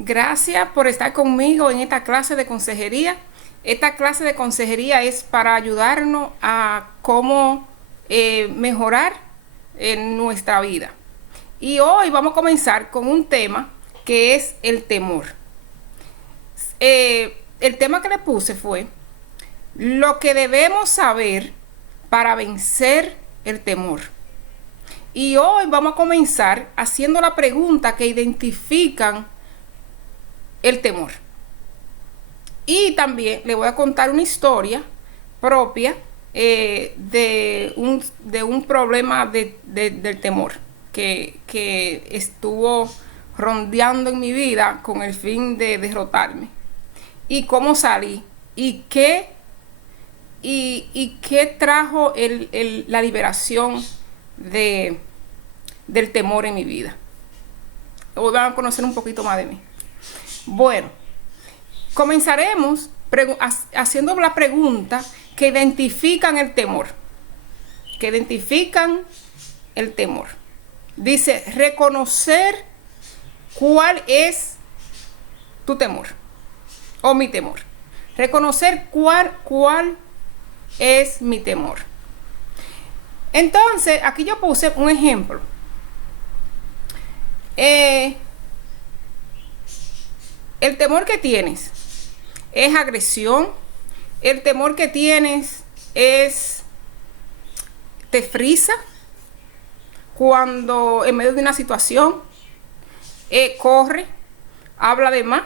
Gracias por estar conmigo en esta clase de consejería. Esta clase de consejería es para ayudarnos a cómo mejorar en nuestra vida. Y hoy vamos a comenzar con un tema que es el temor. El tema que le puse fue lo que debemos saber para vencer el temor. Y hoy vamos a comenzar haciendo la pregunta que identifican el temor. Y también le voy a contar una historia propia de un problema del temor que estuvo rondeando en mi vida con el fin de derrotarme. Y cómo salí. Y qué trajo la liberación del temor en mi vida. Hoy van a conocer un poquito más de mí. Bueno, comenzaremos haciendo la pregunta que identifican el temor. Que identifican el temor. Dice, reconocer cuál es tu temor o mi temor. Reconocer cuál es mi temor. Entonces, aquí yo puse un ejemplo. El temor que tienes es agresión. El temor que tienes te frisa cuando en medio de una situación corre, habla de más,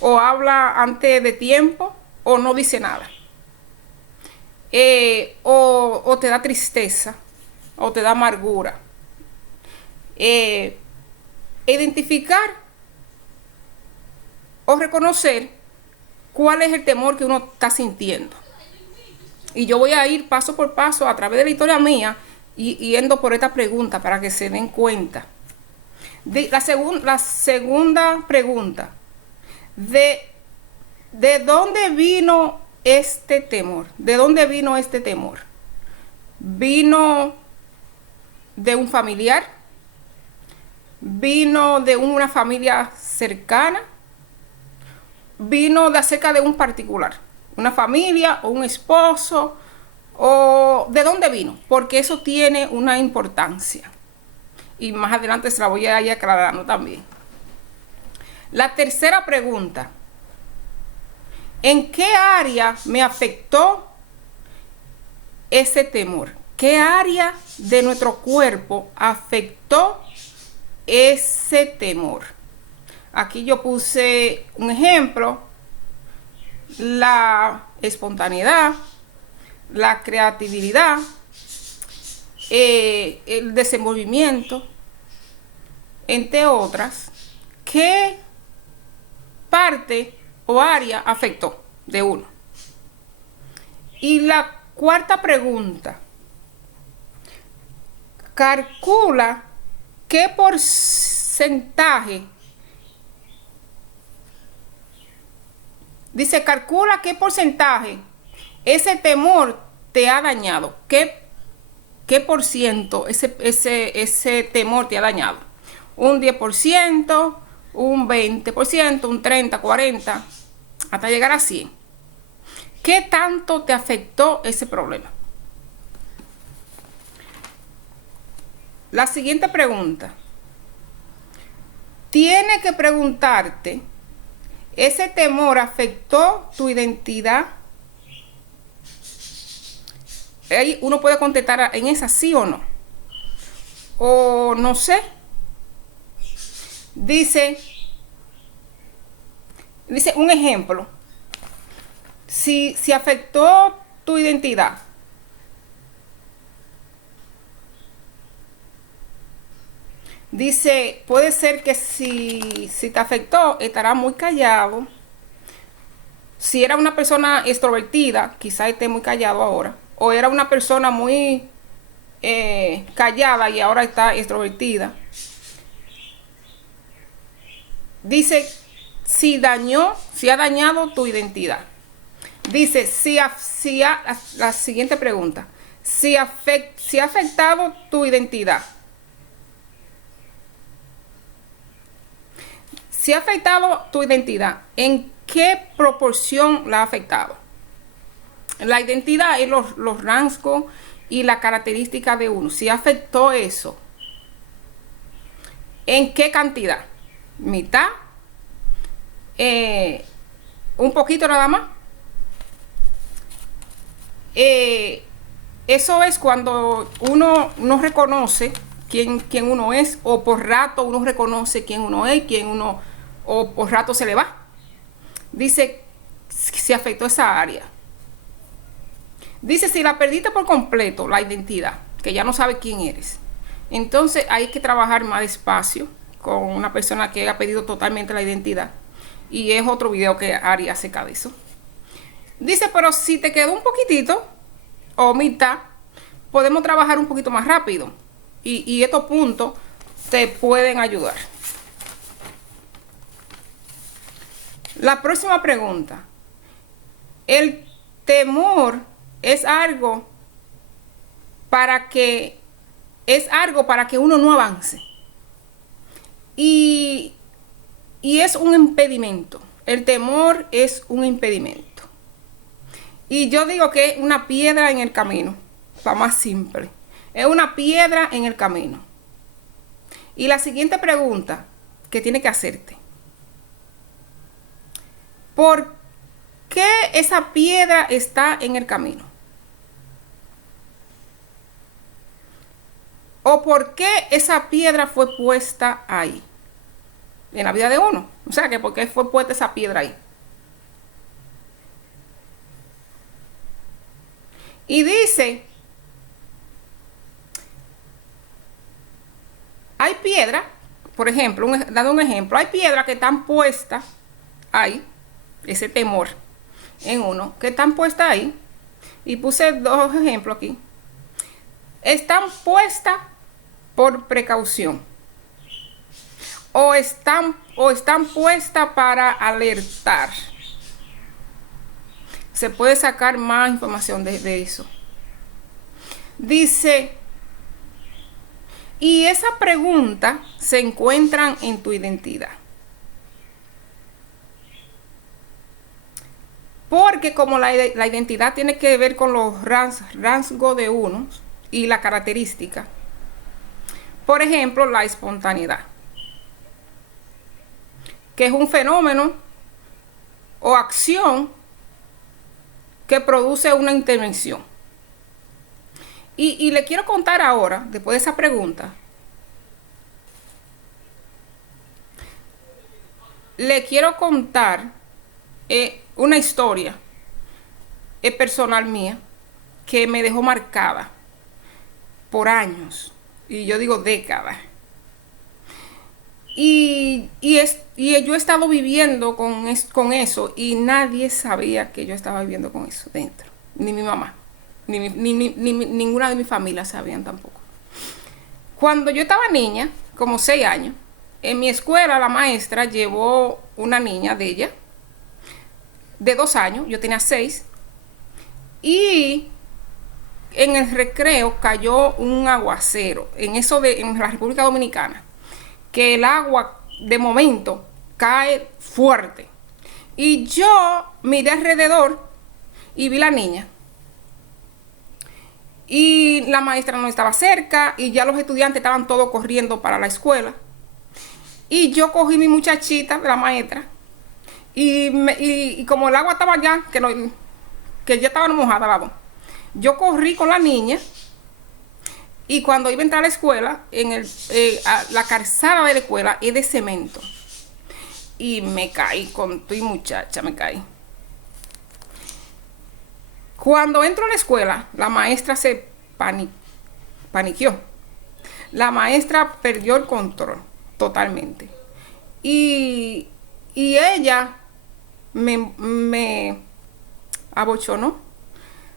o habla antes de tiempo, o no dice nada. O te da tristeza, o te da amargura. Identificar o reconocer cuál es el temor que uno está sintiendo. Y yo voy a ir paso por paso a través de la historia mía y yendo por esta pregunta para que se den cuenta. La segunda pregunta, ¿de dónde vino este temor? ¿De dónde vino este temor? ¿Vino de un familiar? ¿Vino de una familia cercana? ¿Vino de acerca de un particular? ¿Una familia o un esposo? ¿O de dónde vino? Porque eso tiene una importancia. Y más adelante se la voy a ir aclarando también. La tercera pregunta. ¿En qué área me afectó ese temor? ¿Qué área de nuestro cuerpo afectó ese temor? Aquí yo puse un ejemplo: la espontaneidad, la creatividad, el desenvolvimiento, entre otras. ¿Qué parte o área afectó de uno? Y la cuarta pregunta, calcula qué porcentaje. Dice, calcula qué porcentaje ese temor te ha dañado. ¿Qué por ciento ese temor te ha dañado? Un 10%, un 20%, un 30%, 40%, hasta llegar a 100%. ¿Qué tanto te afectó ese problema? La siguiente pregunta. Tienes que preguntarte, ¿ese temor afectó tu identidad? Uno puede contestar en esa sí o no. O no sé. Dice un ejemplo. Si afectó tu identidad, dice, puede ser que si te afectó, estará muy callado. Si era una persona extrovertida, quizá esté muy callado ahora. O era una persona muy callada y ahora está extrovertida. Dice, si ha dañado tu identidad. Dice, la siguiente pregunta, si ha afectado tu identidad. Si ha afectado tu identidad, ¿en qué proporción la ha afectado? La identidad es los rasgos y la característica de uno. Si afectó eso, ¿en qué cantidad? ¿Mitad? ¿Un poquito nada más? Eso es cuando uno no reconoce quién uno es, o por rato uno reconoce quién uno es, o por rato se le va. Dice si afectó esa área. Dice si la perdiste por completo, la identidad, que ya no sabe quién eres. Entonces hay que trabajar más despacio con una persona que ha perdido totalmente la identidad. Y es otro video que haría acerca de eso. Dice, pero si te quedó un poquitito o mitad, podemos trabajar un poquito más rápido. Y estos puntos te pueden ayudar. La próxima pregunta. El temor es algo para que uno no avance. Y es un impedimento. El temor es un impedimento. Y yo digo que es una piedra en el camino, para más simple. Es una piedra en el camino. Y la siguiente pregunta que tiene que hacerte: ¿por qué esa piedra está en el camino? ¿O por qué esa piedra fue puesta ahí? En la vida de uno. O sea, que por qué fue puesta esa piedra ahí. Y dice, hay piedras, por ejemplo, dando un ejemplo, hay piedras que están puestas ahí, ese temor en uno, que están puestas ahí, y puse dos ejemplos aquí. Están puestas por precaución, o están puestas para alertar. Se puede sacar más información de eso. Dice, y esa pregunta se encuentran en tu identidad. Porque como la identidad tiene que ver con los rasgos de uno y la característica. Por ejemplo, la espontaneidad, que es un fenómeno o acción que produce una intervención. Y le quiero contar ahora, después de esa pregunta, le quiero contar una historia personal mía que me dejó marcada por años, y yo digo décadas. Y yo he estado viviendo con eso, y nadie sabía que yo estaba viviendo con eso dentro. Ni mi mamá, ni ninguna de mi familia sabían tampoco. Cuando yo estaba niña, como 6 años, en mi escuela la maestra llevó una niña de ella, de 2 años, yo tenía 6, y en el recreo cayó un aguacero, en la República Dominicana, que el agua de momento cae fuerte. Y yo miré alrededor y vi la niña. Y la maestra no estaba cerca, y ya los estudiantes estaban todos corriendo para la escuela. Y yo cogí mi muchachita de la maestra, y como el agua estaba allá, que ya estaba mojada la voz, yo corrí con la niña. Y cuando iba a entrar a la escuela, la calzada de la escuela es de cemento. Y me caí con tu muchacha, me caí. Cuando entro a la escuela, la maestra se paniqueó. La maestra perdió el control totalmente. Y ella me abochonó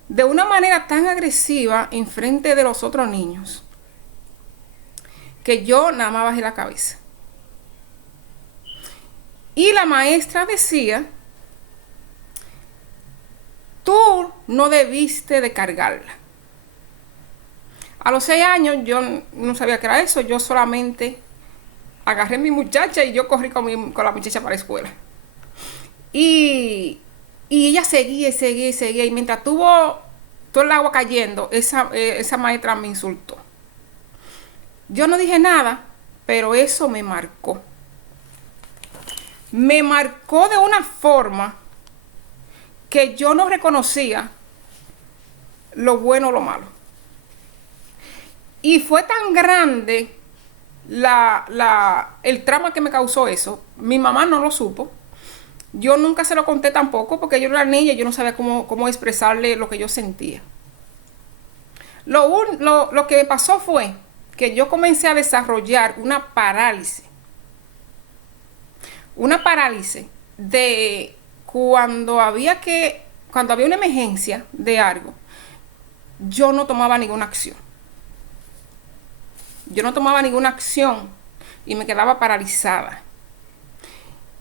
de una manera tan agresiva en frente de los otros niños, que yo nada más bajé la cabeza. Y la maestra decía, tú no debiste de cargarla. A los 6 años yo no sabía qué era eso, yo solamente agarré a mi muchacha y yo corrí con la muchacha para la escuela. Y, y ella seguía y seguía y seguía. Y mientras tuvo todo el agua cayendo, esa maestra me insultó. Yo no dije nada, pero eso me marcó. Me marcó de una forma que yo no reconocía lo bueno o lo malo. Y fue tan grande el trauma que me causó eso. Mi mamá no lo supo. Yo nunca se lo conté tampoco porque yo era niña y yo no sabía cómo expresarle lo que yo sentía. Lo que pasó fue que yo comencé a desarrollar una parálisis. Una parálisis de cuando había una emergencia de algo, yo no tomaba ninguna acción. Yo no tomaba ninguna acción y me quedaba paralizada.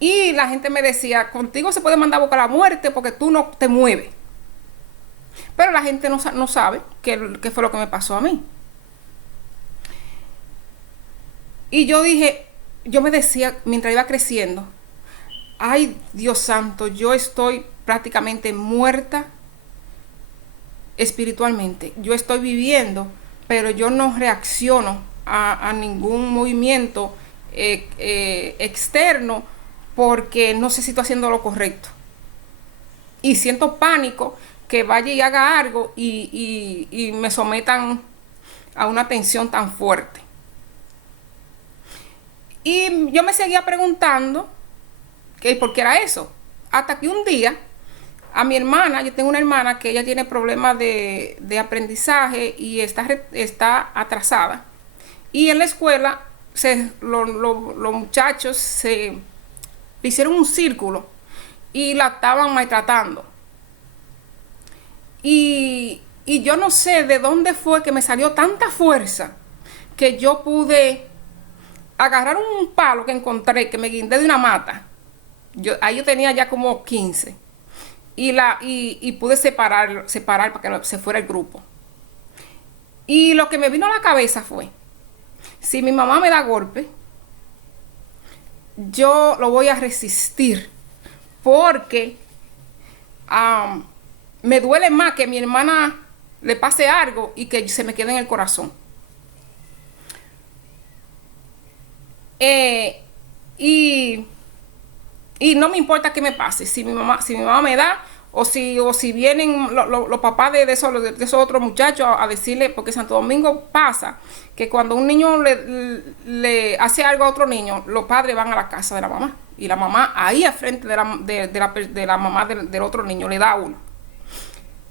Y la gente me decía, contigo se puede mandar boca a la muerte porque tú no te mueves. Pero la gente no sabe qué fue lo que me pasó a mí. Y yo me decía, mientras iba creciendo, ay, Dios santo, yo estoy prácticamente muerta espiritualmente. Yo estoy viviendo, pero yo no reacciono a ningún movimiento externo porque no sé si estoy haciendo lo correcto. Y siento pánico que vaya y haga algo y me sometan a una tensión tan fuerte. Y yo me seguía preguntando por qué era eso. Hasta que un día a mi hermana, yo tengo una hermana que ella tiene problemas de aprendizaje y está atrasada. Y en la escuela los muchachos se hicieron un círculo y la estaban maltratando. Y yo no sé de dónde fue que me salió tanta fuerza que yo pude agarrar un palo que encontré, que me guindé de una mata. Ahí yo tenía ya como 15. Y pude separar para que se fuera el grupo. Y lo que me vino a la cabeza fue, si mi mamá me da golpe, yo lo voy a resistir porque me duele más que a mi hermana le pase algo y que se me quede en el corazón. Y no me importa qué me pase, si mi mamá me da, o si vienen los papás de esos otros muchachos a decirle, porque Santo Domingo pasa que cuando un niño le hace algo a otro niño, los padres van a la casa de la mamá, y la mamá ahí al frente de la mamá del otro niño le da uno.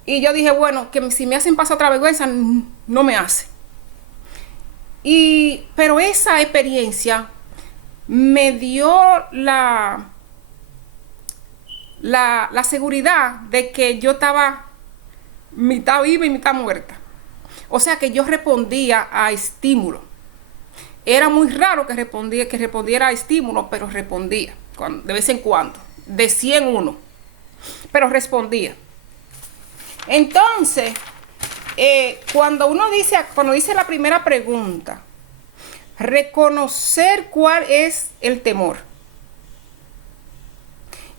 Y yo dije, bueno, que si me hacen pasar otra vergüenza, no me hace. Pero esa experiencia me dio la seguridad de que yo estaba mitad viva y mitad muerta. O sea que yo respondía a estímulo. Era muy raro que respondiera a estímulo, pero respondía de vez en cuando, de 100 uno, pero respondía. Entonces, cuando dice la primera pregunta, reconocer cuál es el temor.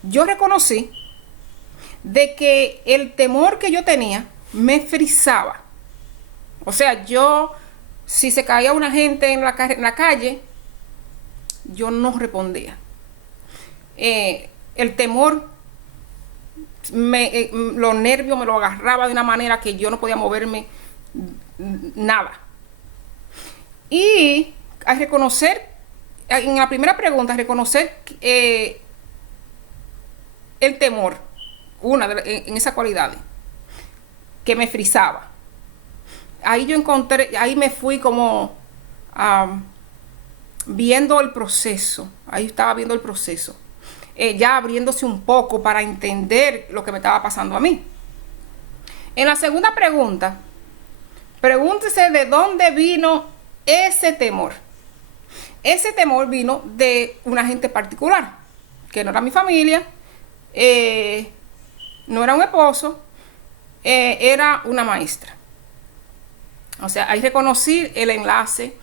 Yo reconocí de que el temor que yo tenía me frizaba. O sea, si se caía una gente en la calle, yo no respondía. El temor, los nervios me lo agarraba de una manera que yo no podía moverme nada. Y al reconocer, en la primera pregunta, reconocer el temor, en esas cualidades, que me frizaba. Ahí me fui como viendo el proceso. Ahí estaba viendo el proceso. Ya abriéndose un poco para entender lo que me estaba pasando a mí. En la segunda pregunta, pregúntese de dónde vino ese temor. Ese temor vino de una gente particular, que no era mi familia, no era un esposo, era una maestra. O sea, ahí reconocí el enlace,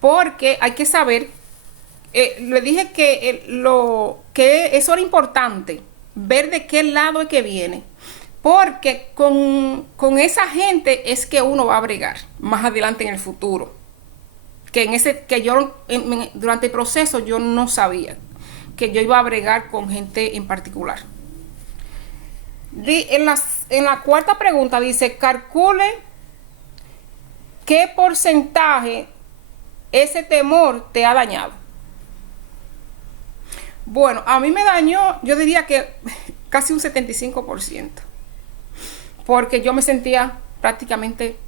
porque hay que saber le dije que, que eso era importante, ver de qué lado es que viene. Porque con esa gente es que uno va a bregar más adelante en el futuro. Que yo durante el proceso yo no sabía que yo iba a bregar con gente en particular. En la cuarta pregunta dice, calcule qué porcentaje ese temor te ha dañado. Bueno, a mí me dañó, yo diría que casi un 75%, porque yo me sentía prácticamente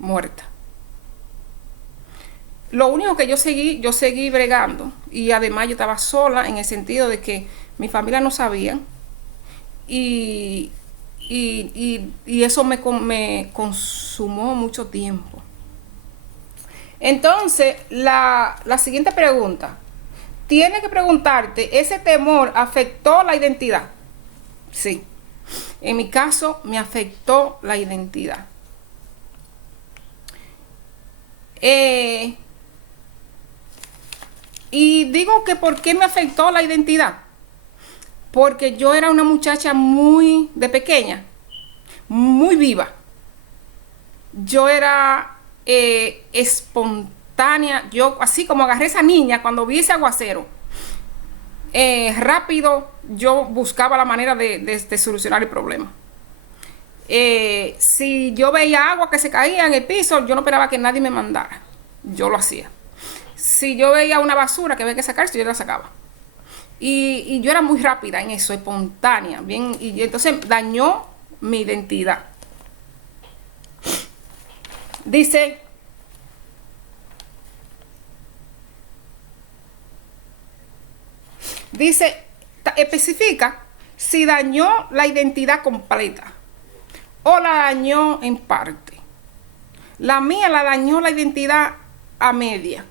muerta. Lo único que yo seguí bregando, y además yo estaba sola en el sentido de que mi familia no sabía, y eso me consumó mucho tiempo. Entonces, la siguiente pregunta, tiene que preguntarte, ¿ese temor afectó la identidad? Sí. En mi caso, me afectó la identidad. Y digo que ¿por qué me afectó la identidad? Porque yo era una muchacha muy de pequeña, muy viva. Yo era espontánea. Yo, así como agarré a esa niña cuando vi ese aguacero, rápido yo buscaba la manera de solucionar el problema. Si yo veía agua que se caía en el piso, yo no esperaba que nadie me mandara. Yo lo hacía. Si yo veía una basura que había que sacarse, yo la sacaba. Y yo era muy rápida en eso, espontánea. Bien, y entonces dañó mi identidad. Dice, especifica si dañó la identidad completa o la dañó en parte. La mía la dañó la identidad a media,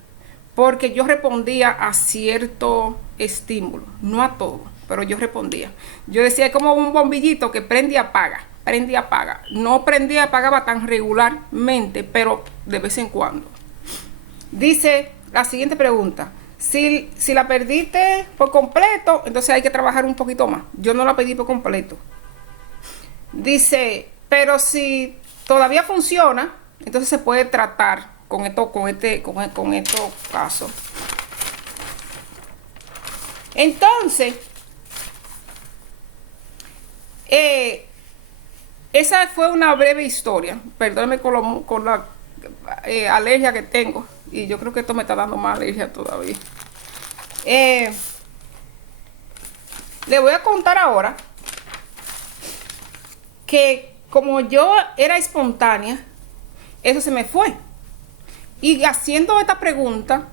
porque yo respondía a cierto estímulo, no a todo, pero yo respondía. Yo decía, es como un bombillito que prende y apaga, prende y apaga. No prendía y apagaba tan regularmente, pero de vez en cuando. Dice la siguiente pregunta, si la perdiste por completo, entonces hay que trabajar un poquito más. Yo no la perdí por completo. Dice, pero si todavía funciona, entonces se puede tratar con estos casos. Entonces, esa fue una breve historia. Perdónenme con la alergia que tengo. Y yo creo que esto me está dando más alergia todavía. Le voy a contar ahora que como yo era espontánea, eso se me fue. Y haciendo esta pregunta,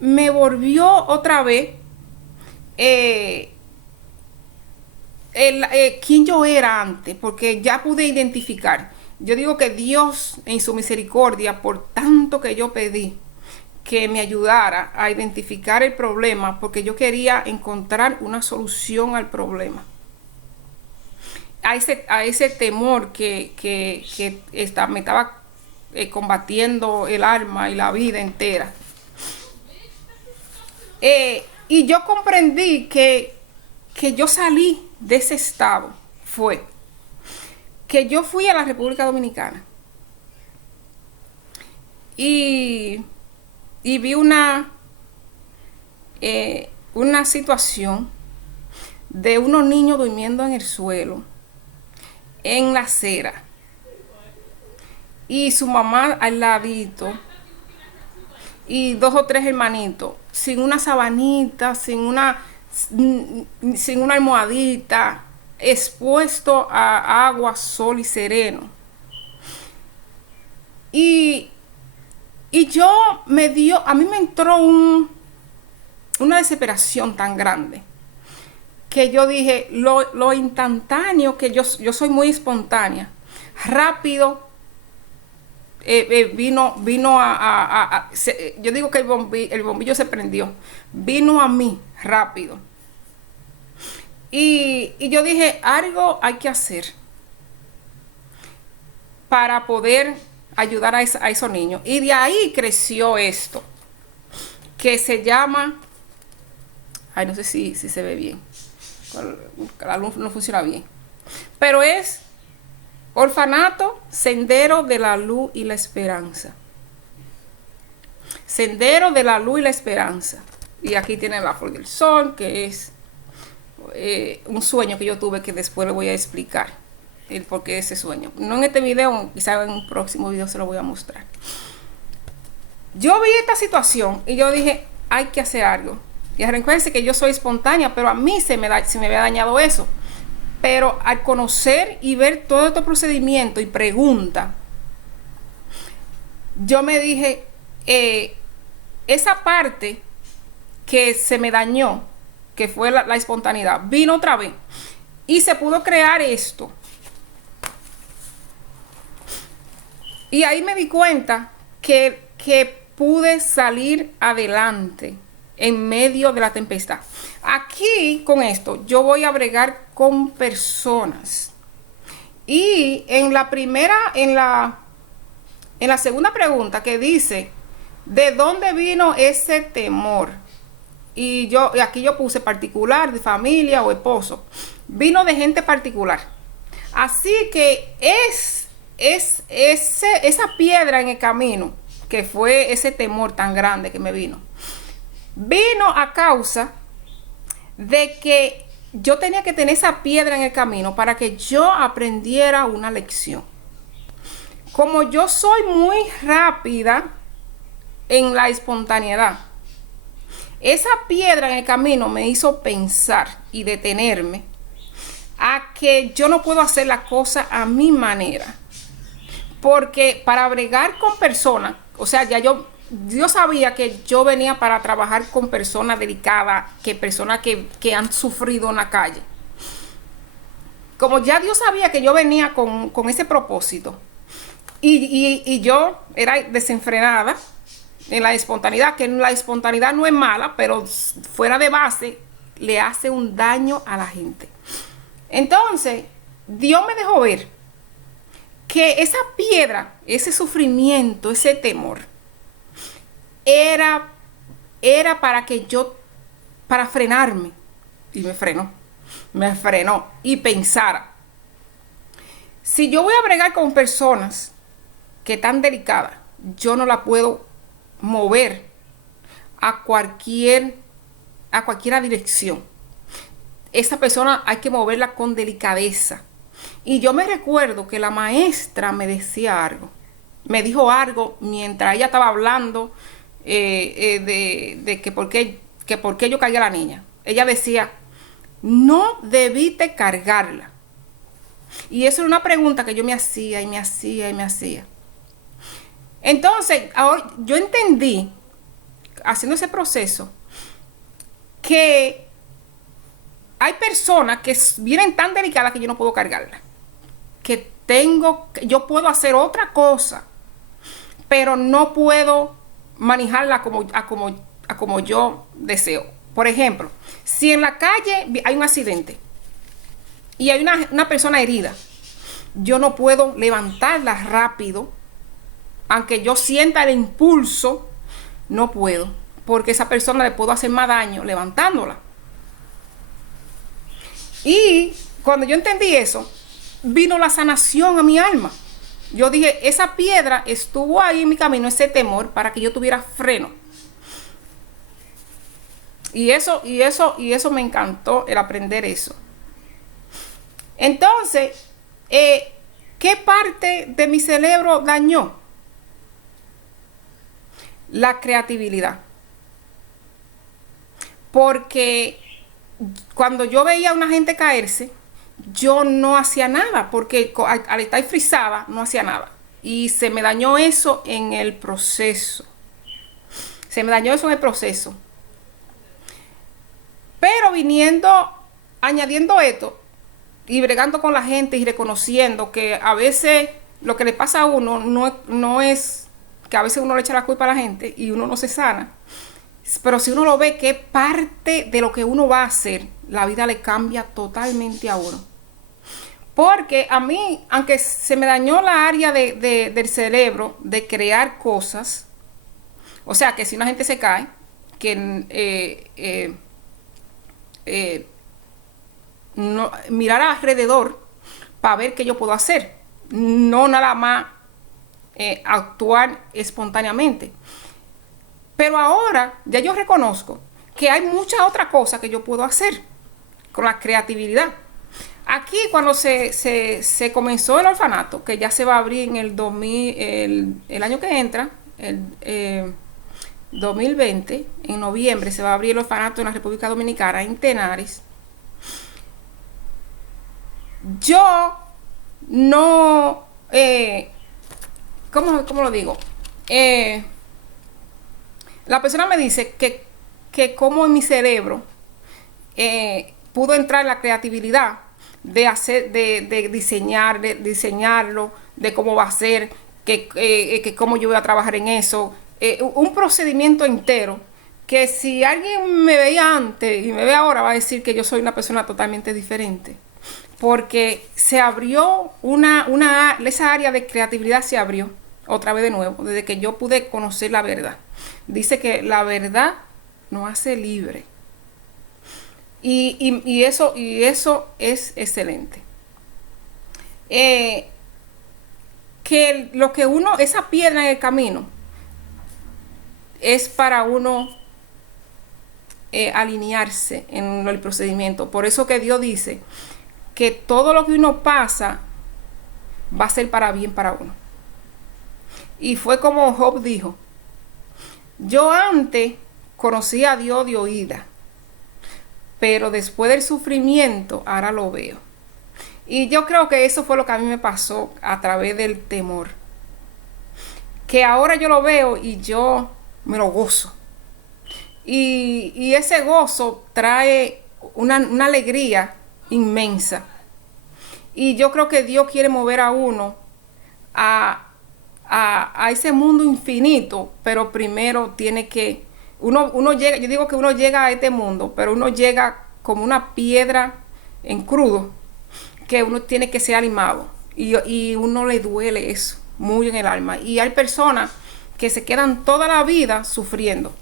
me volvió otra vez quién yo era antes, porque ya pude identificar. Yo digo que Dios en su misericordia, por tanto que yo pedí que me ayudara a identificar el problema, porque yo quería encontrar una solución al problema. A ese temor que me estaba combatiendo el alma y la vida entera. Y yo comprendí que yo salí de ese estado. Fue que yo fui a la República Dominicana y vi una situación de unos niños durmiendo en el suelo, en la acera, y su mamá al ladito, y 2 o 3 hermanitos, sin una sabanita, sin una almohadita, expuesto a agua, sol y sereno. Y a mí me entró una desesperación tan grande, que yo dije, lo instantáneo, que yo soy muy espontánea, rápido, yo digo que el bombillo se prendió, vino a mí rápido. Y yo dije, algo hay que hacer para poder ayudar a esos niños. Y de ahí creció esto. que se llama, ay, no sé si se ve bien, la luz no funciona bien, pero es Orfanato, Sendero de la Luz y la Esperanza. Sendero de la Luz y la Esperanza. Y aquí tienen la Flor del Sol, que es un sueño que yo tuve, que después le voy a explicar el porqué de ese sueño. No en este video, quizá en un próximo video se lo voy a mostrar. Yo vi esta situación y yo dije, hay que hacer algo. Y recuérdense que yo soy espontánea, pero a mí se me había dañado eso. Pero al conocer y ver todo este procedimiento y pregunta, yo me dije, esa parte que se me dañó, que fue la espontaneidad, vino otra vez y se pudo crear esto. Y ahí me di cuenta que pude salir adelante en medio de la tempestad. Aquí con esto yo voy a bregar con personas. Y en la primera, en la segunda pregunta que dice, ¿de dónde vino ese temor? Y aquí yo puse particular, de familia o esposo. Vino de gente particular. Así que esa piedra en el camino, que fue ese temor tan grande que me vino a causa de que yo tenía que tener esa piedra en el camino para que yo aprendiera una lección. Como yo soy muy rápida en la espontaneidad, esa piedra en el camino me hizo pensar y detenerme a que yo no puedo hacer la cosa a mi manera. Porque para bregar con personas, o sea, ya yo sabía que yo venía para trabajar con personas delicadas, personas que han sufrido en la calle. Como ya Dios sabía que yo venía con ese propósito, y yo era desenfrenada en la espontaneidad, que la espontaneidad no es mala, pero fuera de base le hace un daño a la gente. Entonces, Dios me dejó ver que esa piedra, ese sufrimiento, ese temor, era para frenarme. Y me frenó y pensara, si yo voy a bregar con personas que están delicadas, yo no la puedo mover a cualquiera dirección. Esa persona hay que moverla con delicadeza. Y yo me recuerdo que la maestra me decía algo, me dijo algo mientras ella estaba hablando de que por qué yo cargué a la niña. Ella decía, no debiste cargarla. Y eso era una pregunta que yo me hacía y me hacía. Entonces, ahora yo entendí, haciendo ese proceso, que hay personas que vienen tan delicadas que yo no puedo cargarla. Yo puedo hacer otra cosa, pero no puedo manejarla como yo deseo. Por ejemplo, si en la calle hay un accidente y hay una persona herida, yo no puedo levantarla rápido, aunque yo sienta el impulso, no puedo, porque esa persona le puedo hacer más daño levantándola. Y cuando yo entendí eso, vino la sanación a mi alma. Yo dije, esa piedra estuvo ahí en mi camino, ese temor, para que yo tuviera freno. Y eso me encantó, el aprender eso. Entonces, ¿qué parte de mi cerebro dañó? La creatividad. Porque cuando yo veía a una gente caerse, yo no hacía nada, porque al estar frisada no hacía nada. Y se me dañó eso en el proceso. Pero añadiendo esto y bregando con la gente y reconociendo que a veces lo que le pasa a uno no es que a veces uno le echa la culpa a la gente y uno no se sana. Pero si uno lo ve que es parte de lo que uno va a hacer, la vida le cambia totalmente a uno. Porque a mí, aunque se me dañó la área del cerebro de crear cosas, o sea que si una gente se cae, que mirar alrededor para ver qué yo puedo hacer, no nada más actuar espontáneamente. Pero ahora ya yo reconozco que hay muchas otras cosas que yo puedo hacer con la creatividad. Aquí cuando se comenzó el orfanato, que ya se va a abrir en el 2000, el año que entra, el 2020, en noviembre se va a abrir el orfanato en la República Dominicana, en Tenares. Yo no, ¿cómo lo digo? La persona me dice que como en mi cerebro pudo entrar la creatividad de hacer, de diseñar, de diseñarlo, de cómo va a ser, que cómo yo voy a trabajar en eso, un procedimiento entero que si alguien me veía antes y me ve ahora va a decir que yo soy una persona totalmente diferente, porque se abrió esa área de creatividad se abrió otra vez de nuevo, desde que yo pude conocer la verdad. Dice que la verdad nos hace libre. Y eso es excelente. Que lo que uno, esa piedra en el camino, es para uno alinearse en el procedimiento. Por eso que Dios dice que todo lo que uno pasa va a ser para bien para uno. Y fue como Job dijo: yo antes conocía a Dios de oída, pero después del sufrimiento ahora lo veo. Y yo creo que eso fue lo que a mí me pasó a través del temor, que ahora yo lo veo y yo me lo gozo. Y ese gozo trae una alegría inmensa. Y yo creo que Dios quiere mover a uno a ese mundo infinito, pero primero tiene que, uno llega, yo digo que uno llega a este mundo, pero uno llega como una piedra en crudo, que uno tiene que ser animado, y uno le duele eso muy en el alma. Y hay personas que se quedan toda la vida sufriendo.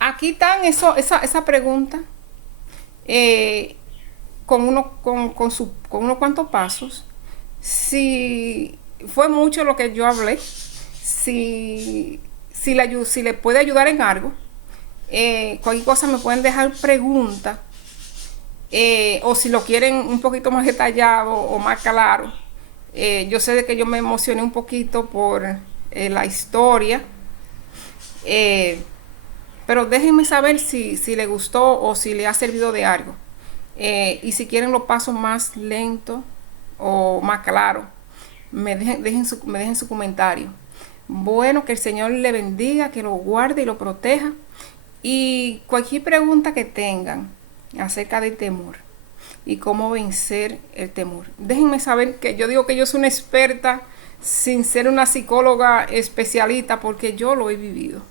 Aquí están esa pregunta, con unos cuantos pasos. Si fue mucho lo que yo hablé, si le puede ayudar en algo, cualquier cosa me pueden dejar preguntas, o si lo quieren un poquito más detallado o más claro. Yo sé de que yo me emocioné un poquito por la historia, pero déjenme saber si les gustó o si les ha servido de algo, y si quieren los pasos más lentos o más claros, me dejen su comentario. Bueno, que el Señor le bendiga, que lo guarde y lo proteja. Y cualquier pregunta que tengan acerca del temor y cómo vencer el temor, déjenme saber, que yo digo que yo soy una experta sin ser una psicóloga especialista, porque yo lo he vivido.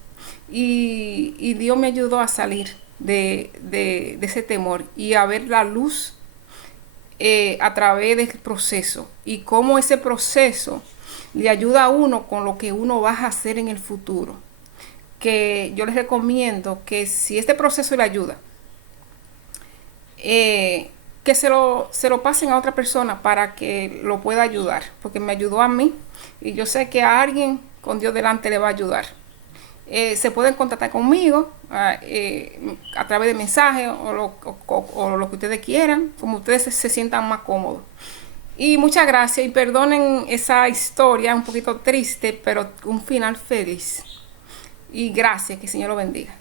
Y Dios me ayudó a salir de ese temor y a ver la luz a través del proceso, y cómo ese proceso le ayuda a uno con lo que uno va a hacer en el futuro. Que yo les recomiendo que si este proceso le ayuda, que se lo pasen a otra persona para que lo pueda ayudar, porque me ayudó a mí y yo sé que a alguien con Dios delante le va a ayudar. Se pueden contactar conmigo a través de mensajes o lo que ustedes quieran, como ustedes se sientan más cómodos. Y muchas gracias, y perdonen esa historia un poquito triste, pero un final feliz. Y gracias, que el Señor lo bendiga.